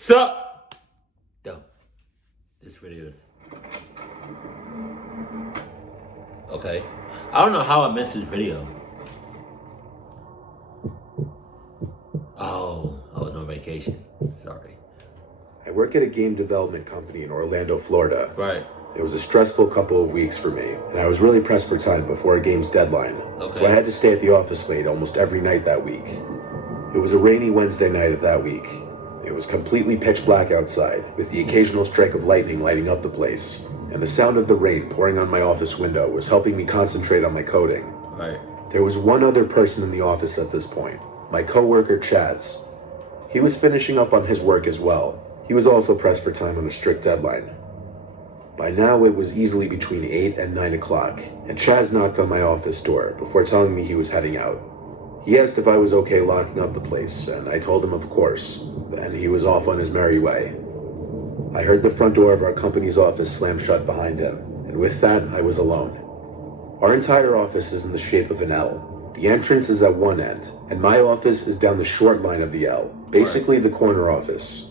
Sup? Dumb. This video is... Okay. I don't know how I missed this video. Oh, I was on vacation. Sorry. I work at a game development company in Orlando, Florida. Right. It was a stressful couple of weeks for me, and I was really pressed for time before a game's deadline. Okay. So I had to stay at the office late almost every night that week. It was a rainy Wednesday night of that week. It was completely pitch black outside, with the occasional strike of lightning lighting up the place, and the sound of the rain pouring on my office window was helping me concentrate on my coding. Right. There was one other person in the office at this point, my coworker Chaz. He was finishing up on his work as well. He was also pressed for time on a strict deadline. By now it was easily between 8 and 9 o'clock, and Chaz knocked on my office door before telling me he was heading out. He asked if I was okay locking up the place, and I told him of course. Then he was off on his merry way. I heard the front door of our company's office slam shut behind him, and with that I was alone. Our entire office is in the shape of an L. The entrance is at one end, and my office is down the short line of the L, basically the corner office.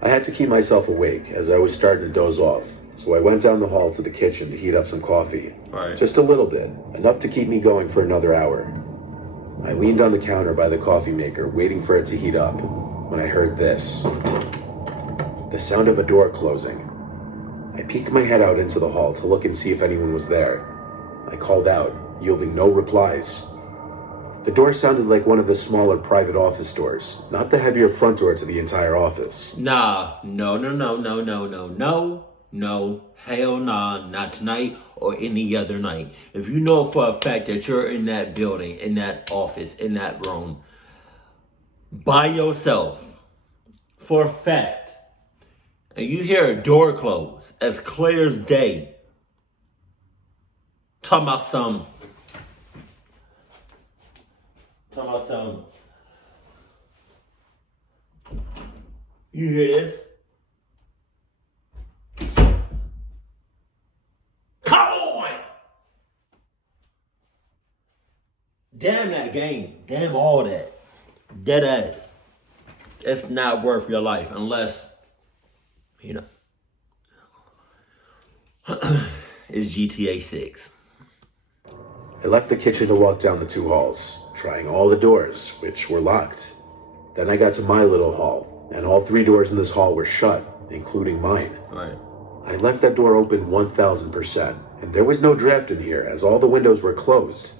I had to keep myself awake as I was starting to doze off, so I went down the hall to the kitchen to heat up some coffee. Right. Just a little bit, enough to keep me going for another hour. I leaned on the counter by the coffee maker, waiting for it to heat up, when I heard this. The sound of a door closing. I peeked my head out into the hall to look and see if anyone was there. I called out, yielding no replies. The door sounded like one of the smaller private office doors, not the heavier front door to the entire office. Nah, no, hell nah, not tonight or any other night. If you know for a fact that you're in that building, in that office, in that room, by yourself, for a fact, and you hear a door close, as clear as day, talking about some, you hear this? Come on! Damn that game. Damn all that. Dead ass. It's not worth your life unless, you know, it's GTA 6. I left the kitchen to walk down the 2 halls, trying all the doors, which were locked. Then I got to my little hall, and all 3 doors in this hall were shut, including mine. Right. I left that door open 1000%, and there was no draft in here as all the windows were closed.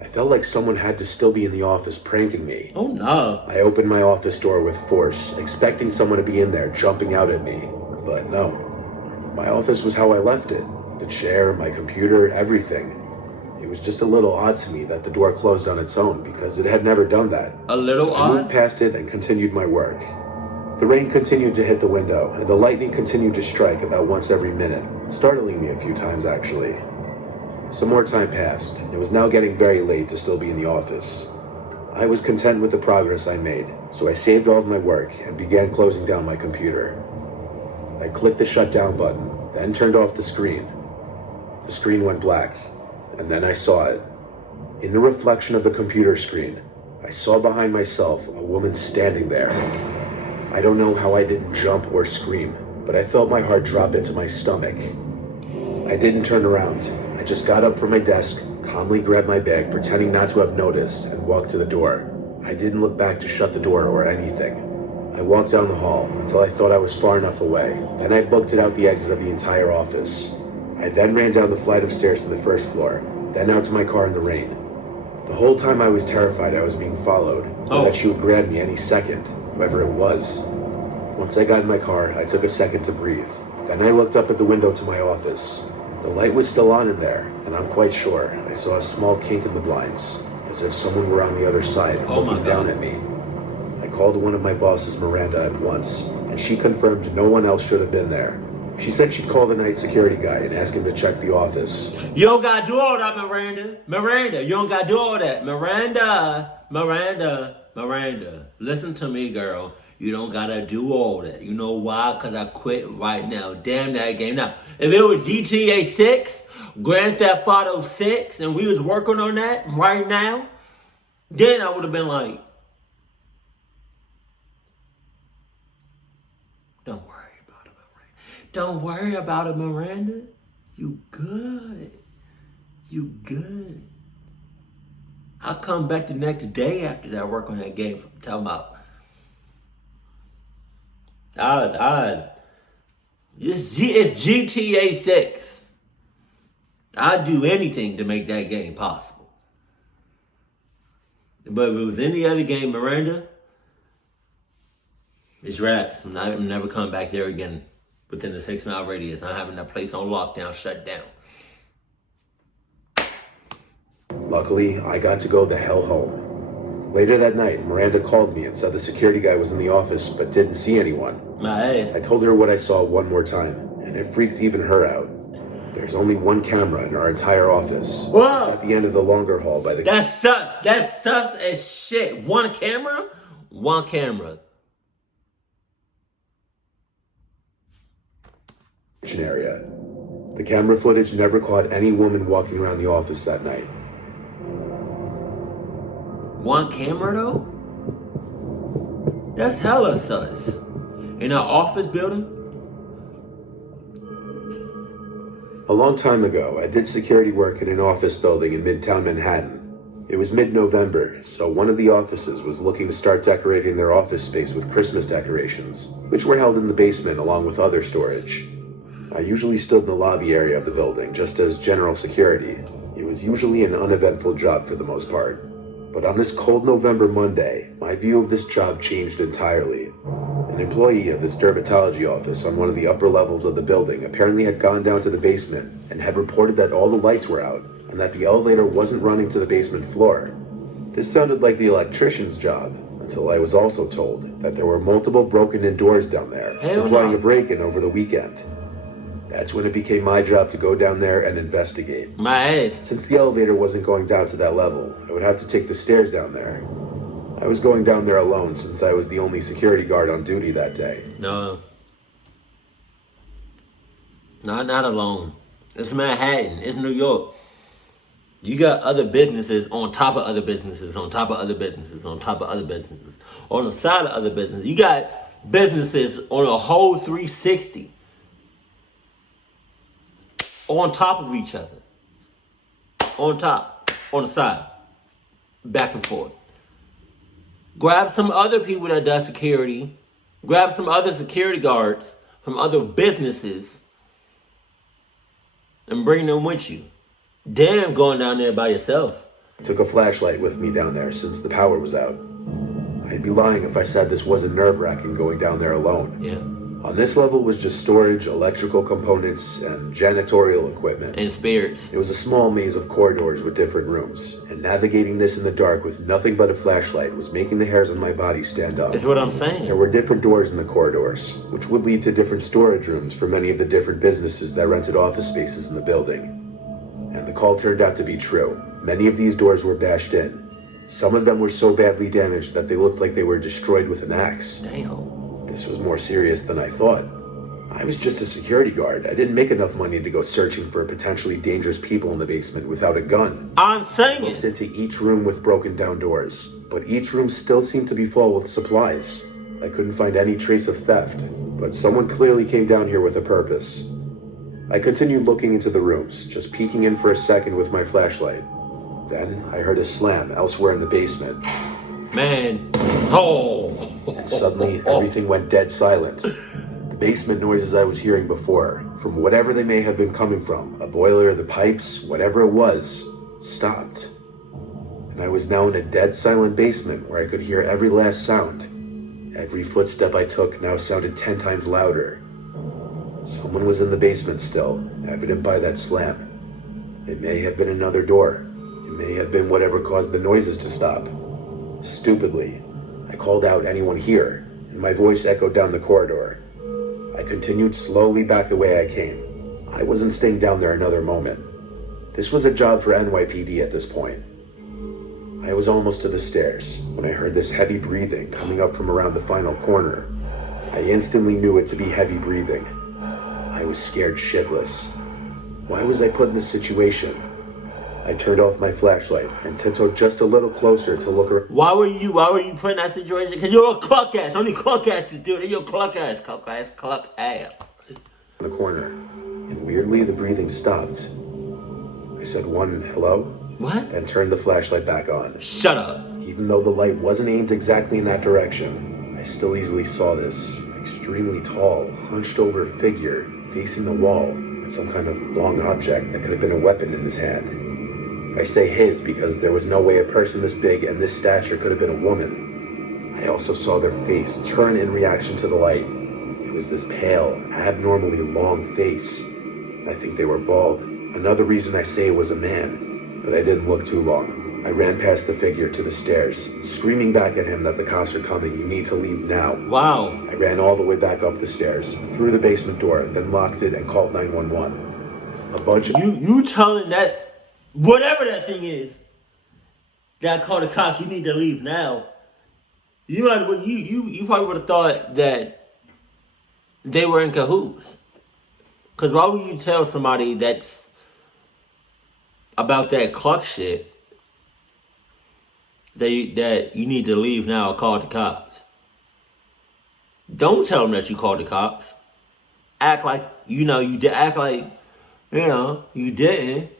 I felt like someone had to still be in the office pranking me. Oh no. I opened my office door with force, expecting someone to be in there jumping out at me, but no. My office was how I left it. The chair, my computer, everything. It was just a little odd to me that the door closed on its own because it had never done that. A little I moved odd? past it and continued my work. The rain continued to hit the window, and the lightning continued to strike about once every minute, startling me a few times actually. Some more time passed, and it was now getting very late to still be in the office. I was content with the progress I made, so I saved all of my work and began closing down my computer. I clicked the shutdown button, then turned off the screen. The screen went black, and then I saw it. In the reflection of the computer screen, I saw behind myself a woman standing there. I don't know how I didn't jump or scream, but I felt my heart drop into my stomach. I didn't turn around. I just got up from my desk, calmly grabbed my bag, pretending not to have noticed, and walked to the door. I didn't look back to shut the door or anything. I walked down the hall until I thought I was far enough away. Then I booked it out the exit of the entire office. I then ran down the flight of stairs to the first floor, then out to my car in the rain. The whole time I was terrified I was being followed, so that she would grab me any second, whoever it was. Once I got in my car, I took a second to breathe. Then I looked up at the window to my office. The light was still on in there, and I'm quite sure I saw a small kink in the blinds, as if someone were on the other side looking down at me. I called one of my bosses, Miranda, at once, and she confirmed no one else should have been there. She said she'd call the night security guy and ask him to check the office. You don't gotta do all that, Miranda, you don't gotta do all that. Miranda. Listen to me, girl. You don't gotta do all that. You know why? Because I quit right now. Damn that game. Now, if it was GTA 6, Grand Theft Auto 6, and we was working on that right now, then I would have been like, Don't worry about it, Miranda. Don't worry about it, Miranda. You good. You good. I'll come back the next day after that, work on that game. Talking about, it's GTA 6. I'd do anything to make that game possible. But if it was any other game, Miranda, it's wraps. I'm never coming back there again within the 6-mile radius. I'm having that place on lockdown, shut down. Luckily, I got to go the hell home. Later that night, Miranda called me and said the security guy was in the office but didn't see anyone. My ass. I told her what I saw one more time, and it freaked even her out. There's only one camera in our entire office. Whoa! It's at the end of the longer hall by the... That's sus. That's sus as shit. One camera? One camera. kitchen area. The camera footage never caught any woman walking around the office that night. One camera though? That's hella sus. In an office building? A long time ago, I did security work in an office building in Midtown Manhattan. It was mid-November, so one of the offices was looking to start decorating their office space with Christmas decorations, which were held in the basement along with other storage. I usually stood in the lobby area of the building, just as general security. It was usually an uneventful job for the most part. But on this cold November Monday, my view of this job changed entirely. An employee of this dermatology office on one of the upper levels of the building apparently had gone down to the basement and had reported that all the lights were out and that the elevator wasn't running to the basement floor. This sounded like the electrician's job, until I was also told that there were multiple broken-in doors down there, implying a break-in over the weekend. That's when it became my job to go down there and investigate. My ass. Since the elevator wasn't going down to that level, I would have to take the stairs down there. I was going down there alone since I was the only security guard on duty that day. No. Not alone. It's Manhattan. It's New York. You got other businesses on top of other businesses, on top of other businesses, on top of other businesses, on the side of other businesses. You got businesses on a whole 360. On top of each other. On top. On the side. Back and forth. Grab some other people that does security. Grab some other security guards from other businesses. And bring them with you. Damn, going down there by yourself. I took a flashlight with me down there since the power was out. I'd be lying if I said this wasn't nerve-wracking going down there alone. Yeah. On this level was just storage, electrical components, and janitorial equipment. And spirits. It was a small maze of corridors with different rooms, and navigating this in the dark with nothing but a flashlight was making the hairs on my body stand up. That's what I'm saying. There were different doors in the corridors, which would lead to different storage rooms for many of the different businesses that rented office spaces in the building. And the call turned out to be true. Many of these doors were bashed in. Some of them were so badly damaged that they looked like they were destroyed with an axe. Damn. This was more serious than I thought. I was just a security guard. I didn't make enough money to go searching for potentially dangerous people in the basement without a gun. I'm saying I looked it. into each room with broken down doors, but each room still seemed to be full with supplies. I couldn't find any trace of theft, but someone clearly came down here with a purpose. I continued looking into the rooms, just peeking in for a second with my flashlight. Then I heard a slam elsewhere in the basement. Man. Oh. And suddenly, everything went dead silent. The basement noises I was hearing before, from whatever they may have been coming from, a boiler, the pipes, whatever it was, stopped. And I was now in a dead silent basement where I could hear every last sound. Every footstep I took now sounded 10 times louder. Someone was in the basement still, evident by that slam. It may have been another door. It may have been whatever caused the noises to stop. Stupidly, I called out, "Anyone here?" and my voice echoed down the corridor. I continued slowly back the way I came. I wasn't staying down there another moment. This was a job for NYPD at this point. I was almost to the stairs when I heard this heavy breathing coming up from around the final corner. I instantly knew it to be heavy breathing. I was scared shitless. Why was I put in this situation? I turned off my flashlight and tiptoed just a little closer to look around Why were you put in that situation? Because you're a cluck ass. Only cluck asses do it. You're a cluck ass. Cluck ass. Cluck ass. the corner, and weirdly the breathing stopped. I said one hello, What? and turned the flashlight back on. Shut up. Even though the light wasn't aimed exactly in that direction, I still easily saw this extremely tall, hunched over figure facing the wall with some kind of long object that could have been a weapon in his hand. I say his because there was no way a person this big and this stature could have been a woman. I also saw their face turn in reaction to the light. It was this pale, abnormally long face. I think they were bald. Another reason I say it was a man, but I didn't look too long. I ran past the figure to the stairs, screaming back at him that the cops are coming, you need to leave now. Wow. I ran all the way back up the stairs, through the basement door, then locked it and called 911. A bunch of... You telling that, whatever that thing is, that I called the cops, you need to leave now. You probably would have thought that they were in cahoots. Because why would you tell somebody that's about that cluck shit that you need to leave now or call the cops? Don't tell them that you called the cops. Act like, you did. Act like, you didn't.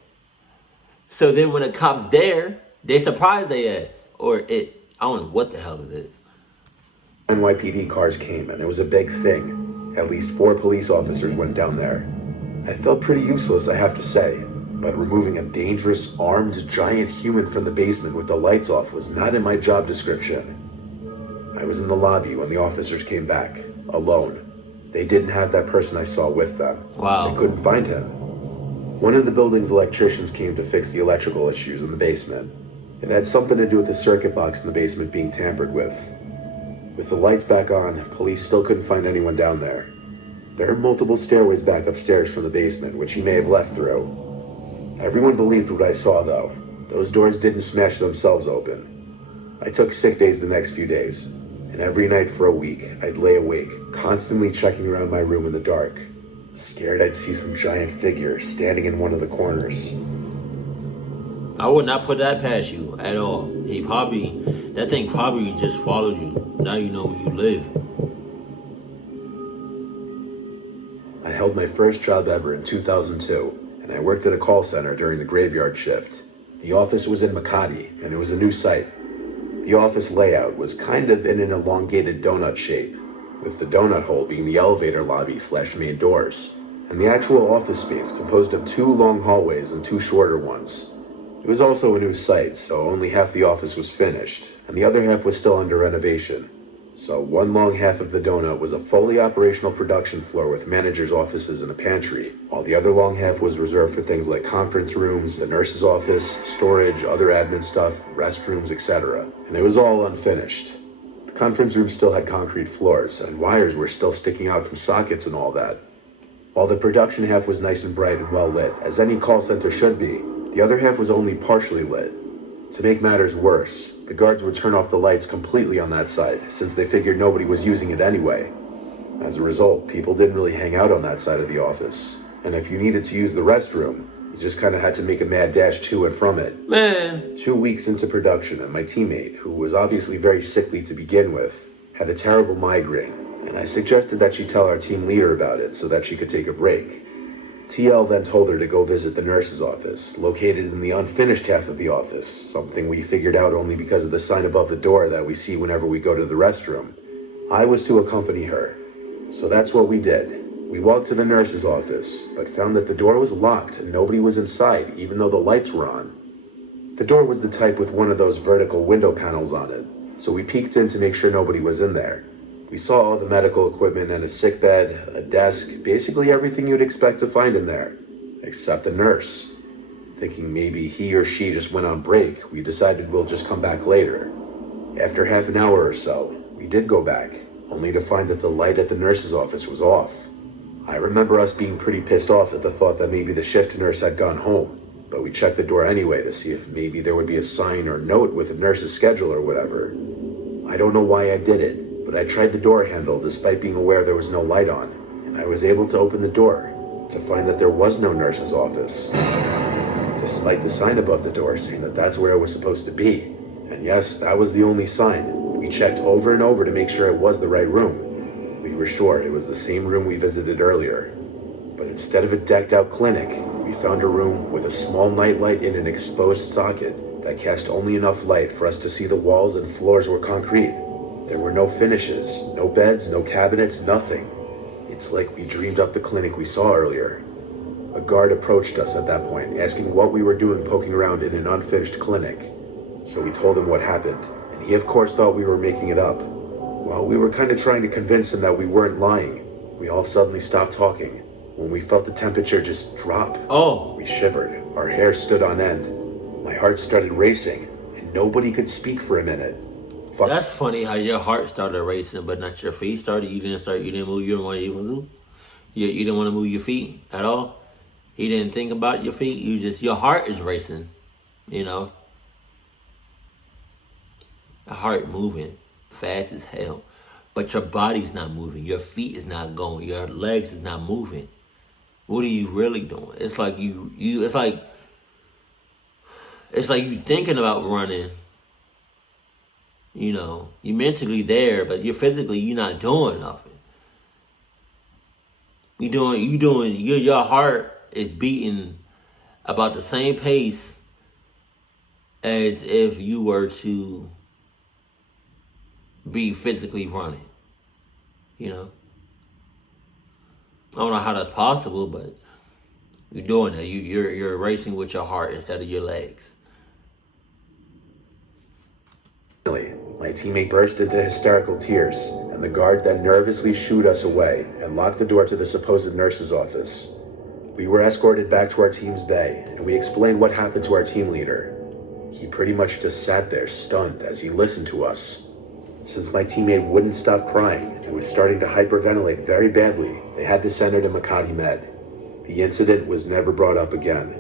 So then when the cops there, they surprise their ass. Or I don't know what the hell it is. NYPD cars came, and it was a big thing. At least 4 police officers went down there. I felt pretty useless, I have to say, but removing a dangerous, armed, giant human from the basement with the lights off was not in my job description. I was in the lobby when the officers came back, alone. They didn't have that person I saw with them. Wow. They couldn't find him. One of the building's electricians came to fix the electrical issues in the basement. It had something to do with the circuit box in the basement being tampered with. With the lights back on, police still couldn't find anyone down there. There are multiple stairways back upstairs from the basement, which he may have left through. Everyone believed what I saw, though. Those doors didn't smash themselves open. I took sick days the next few days, and every night for a week, I'd lay awake, constantly checking around my room in the dark, scared I'd see some giant figure standing in one of the corners. I would not put that past you at all. That thing probably just followed you. Now you know where you live. I held my first job ever in 2002, and I worked at a call center during the graveyard shift. The office was in Makati, and it was a new site. The office layout was kind of in an elongated donut shape, with the donut hole being the elevator lobby / main doors, and the actual office space composed of 2 long hallways and 2 shorter ones. It was also a new site, so only half the office was finished, and the other half was still under renovation. So one long half of the donut was a fully operational production floor with managers' offices and a pantry, while the other long half was reserved for things like conference rooms, the nurse's office, storage, other admin stuff, restrooms, etc. And it was all unfinished. The conference room still had concrete floors, and wires were still sticking out from sockets and all that. While the production half was nice and bright and well lit, as any call center should be, the other half was only partially lit. To make matters worse, the guards would turn off the lights completely on that side, since they figured nobody was using it anyway. As a result, people didn't really hang out on that side of the office. And if you needed to use the restroom, you just kind of had to make a mad dash to and from it. Man. 2 weeks into production, and my teammate, who was obviously very sickly to begin with, had a terrible migraine, and I suggested that she tell our team leader about it so that she could take a break. TL then told her to go visit the nurse's office, located in the unfinished half of the office, something we figured out only because of the sign above the door that we see whenever we go to the restroom. I was to accompany her, so that's what we did. We walked to the nurse's office, but found that the door was locked and nobody was inside, even though the lights were on. The door was the type with one of those vertical window panels on it, so we peeked in to make sure nobody was in there. We saw all the medical equipment and a sick bed, a desk, basically everything you'd expect to find in there, except the nurse. Thinking maybe he or she just went on break, we decided we'll just come back later. After half an hour or so, we did go back, only to find that the light at the nurse's office was off. I remember us being pretty pissed off at the thought that maybe the shift nurse had gone home, but we checked the door anyway to see if maybe there would be a sign or note with the nurse's schedule or whatever. I don't know why I did it, but I tried the door handle despite being aware there was no light on, and I was able to open the door to find that there was no nurse's office. despite the sign above the door saying that that's where it was supposed to be. And yes, that was the only sign. We checked over and over to make sure it was the right room. We were sure it was the same room we visited earlier. But instead of a decked out clinic, we found a room with a small nightlight in an exposed socket that cast only enough light for us to see the walls and floors were concrete. There were no finishes, no beds, no cabinets, nothing. It's like we dreamed up the clinic we saw earlier. A guard approached us at that point, asking what we were doing poking around in an unfinished clinic. So we told him what happened, and he of course thought we were making it up. While we were kind of trying to convince him that we weren't lying, we all suddenly stopped talking. When we felt the temperature just drop, we shivered. Our hair stood on end. My heart started racing, and nobody could speak for a minute. That's funny how your heart started racing, but not your feet started. You didn't move your one. You didn't want to move your feet at all. You didn't think about your feet. Your heart is racing, you know. The heart moving fast as hell, but your body's not moving. Your feet is not going. Your legs is not moving. What are you really doing? It's like it's like you thinking about running. You know, you're mentally there, but you're not doing nothing. Your heart is beating about the same pace as if you were to be physically running. You know? I don't know how that's possible, but you're doing it. You're racing with your heart instead of your legs. My teammate burst into hysterical tears, and the guard then nervously shooed us away and locked the door to the supposed nurse's office. We were escorted back to our team's bay, and we explained what happened to our team leader. He pretty much just sat there stunned as he listened to us. Since my teammate wouldn't stop crying and was starting to hyperventilate very badly, they had to send her to Makati Med. The incident was never brought up again.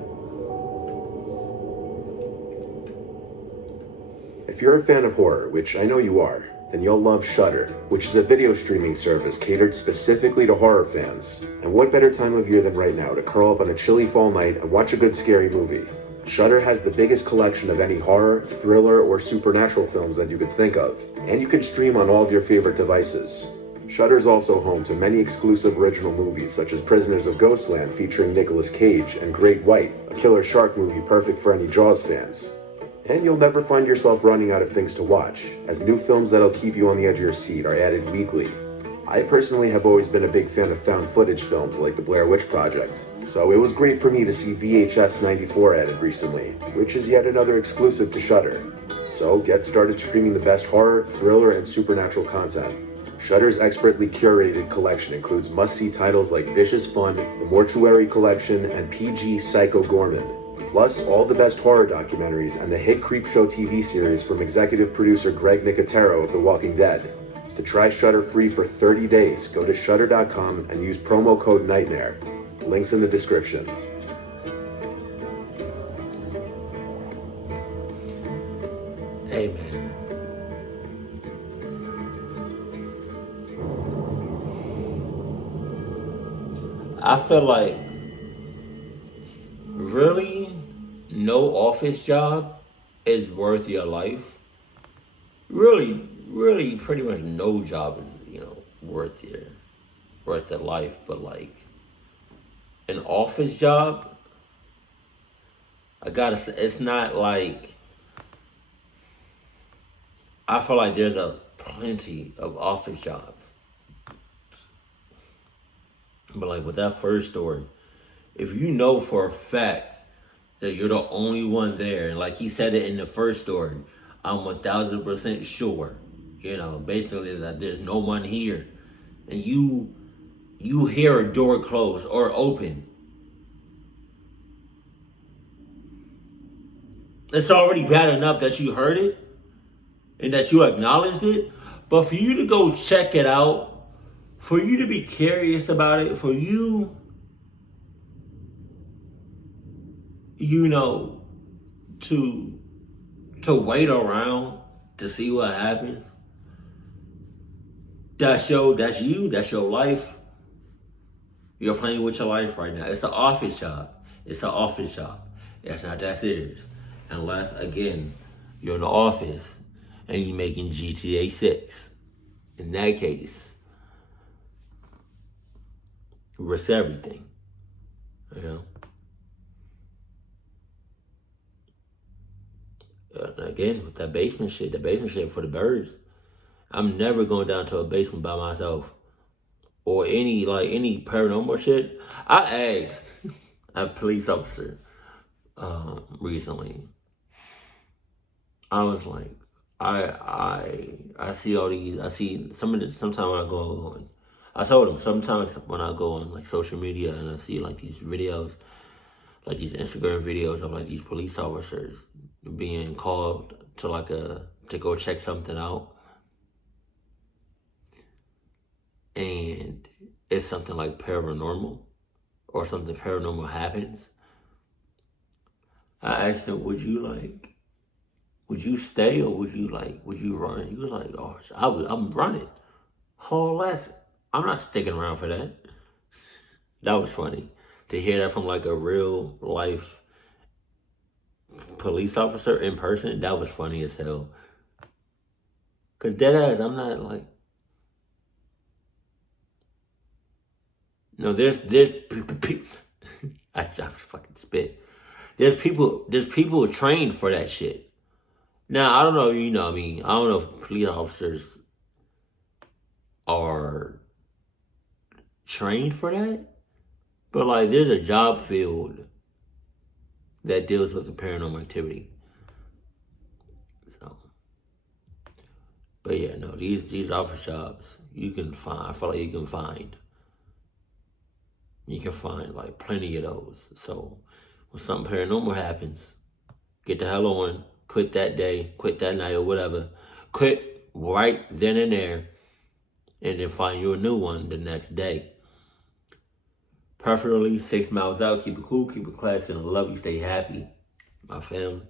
If you're a fan of horror, which I know you are, then you'll love Shudder, which is a video streaming service catered specifically to horror fans. And what better time of year than right now to curl up on a chilly fall night and watch a good scary movie? Shudder has the biggest collection of any horror, thriller, or supernatural films that you could think of, and you can stream on all of your favorite devices. Shudder is also home to many exclusive original movies such as Prisoners of Ghostland featuring Nicolas Cage and Great White, a killer shark movie perfect for any Jaws fans. And you'll never find yourself running out of things to watch, as new films that'll keep you on the edge of your seat are added weekly. I personally have always been a big fan of found footage films like The Blair Witch Project, so it was great for me to see VHS 94 added recently, which is yet another exclusive to Shudder. So get started streaming the best horror, thriller, and supernatural content. Shudder's expertly curated collection includes must-see titles like Vicious Fun, The Mortuary Collection, and PG Psycho Gorman. Plus, all the best horror documentaries and the hit Creepshow TV series from executive producer Greg Nicotero of The Walking Dead. To try Shudder free for 30 days, go to Shudder.com and use promo code NIGHTMARE. Links in the description. Hey, man. I feel like really no office job is worth your life. Really pretty much no job is, worth your life, but like an office job, I gotta say, it's not like, I feel like there's plenty of office jobs. But like with that first story, if you know for a fact that you're the only one there, and like he said it in the first story, I'm 1000% sure, basically that there's no one here, and you hear a door close or open, it's already bad enough that you heard it and that you acknowledged it, but for you to go check it out, for you to be curious about it, for you, to wait around to see what happens, that's you, that's your life. You're playing with your life right now. It's an office job. It's an office job. That's not that serious. Unless, again, you're in the office and you're making GTA 6. In that case, risk everything. You know? Again, with that basement shit, for the birds. I'm never going down to a basement by myself. Or any paranormal shit. I asked a police officer recently. I was like, I see all these. I see sometimes when I go on. I told him sometimes when I go on like social media and I see like these videos, like these Instagram videos of like these police officers being called to to go check something out, and it's something like paranormal or something paranormal happens. I asked him, would you stay or would you run? He was like, oh, I'm running. Whole ass. I'm not sticking around for that. That was funny to hear that from like a real life police officer in person. That was funny as hell. Cause dead ass, I'm not like. No, there's I fucking spit. There's people trained for that shit. Now I don't know, you know what I mean. I don't know if police officers are trained for that, but like there's a job field that deals with the paranormal activity. So, but yeah, no, these office jobs you can find. I feel like you can find like plenty of those. So when something paranormal happens, get the hell on, quit that day, quit that night or whatever, quit right then and there, and then find you a new one the next day. Preferably 6 miles out. Keep it cool, keep it classy, and I love you. Stay happy, my family.